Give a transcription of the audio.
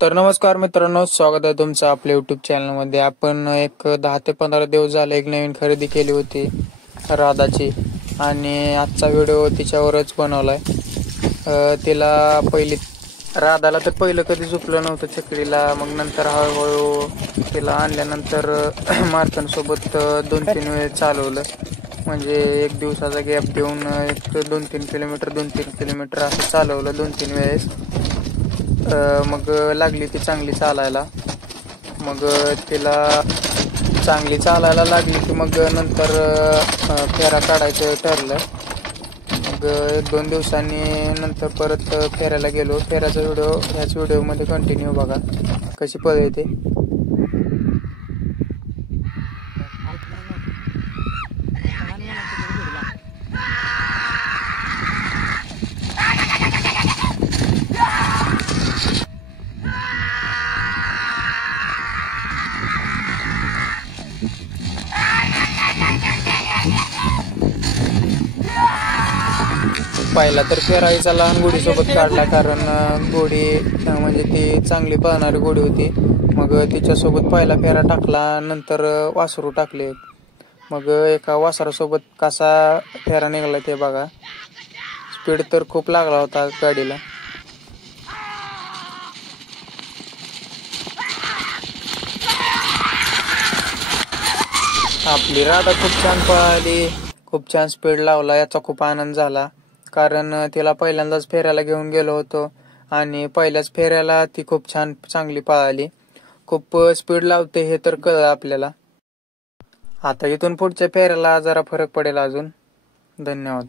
तर नमस्कार मित्रांनो, स्वागत आहे तुमचं आपल्या युट्यूब चॅनलमध्ये. आपण एक 10 ते 15 दिवस झाले एक नवीन खरेदी केली होती राधाची, आणि आजचा व्हिडिओ तिच्यावरच बनवलाय. तिला राधाला तर पहिलं कधी झुकलं नव्हतं चकडीला. मग नंतर हळूहळू तिला आणल्यानंतर मार्कांसोबत 2-3 वेळेस चालवलं. म्हणजे एक दिवसाचा गॅप देऊन एक 2-3 किलोमीटर असं चालवलं 2-3 वेळेस. मग लागली ती चांगली चालायला. मग तिला चांगली चालायला लागली की मग नंतर फेरा काढायचं ठरलं. मग 1-2 दिवसांनी नंतर परत फेऱ्याला गेलो. फेऱ्याचा व्हिडिओ ह्याच व्हिडिओमध्ये कंटिन्यू बघा कशी पळते. पहिला तर फेराईचा लहान घोडीसोबत काढला, कारण घोडी म्हणजे ती चांगली पळणारी घोडी होती. मग तिच्यासोबत पहिला फेरा टाकला, नंतर वासरू टाकले. मग एका वासरासोबत कसा फेरा निघाला ते बघा. स्पीड तर खूप लागला होता गाडीला. आपली राधा खूप छान पळाली, खूप छान स्पीड लावला. याचा खूप आनंद झाला, कारण तिला पहिल्यांदाच फेऱ्याला घेऊन गेलो होतो आणि पहिल्याच फेऱ्याला ती खूप चांगली पळाली. खूप स्पीड लावते हे तर कळलं आपल्याला. आता इथून पुढच्या फेऱ्याला जरा फरक पडेल अजून. धन्यवाद.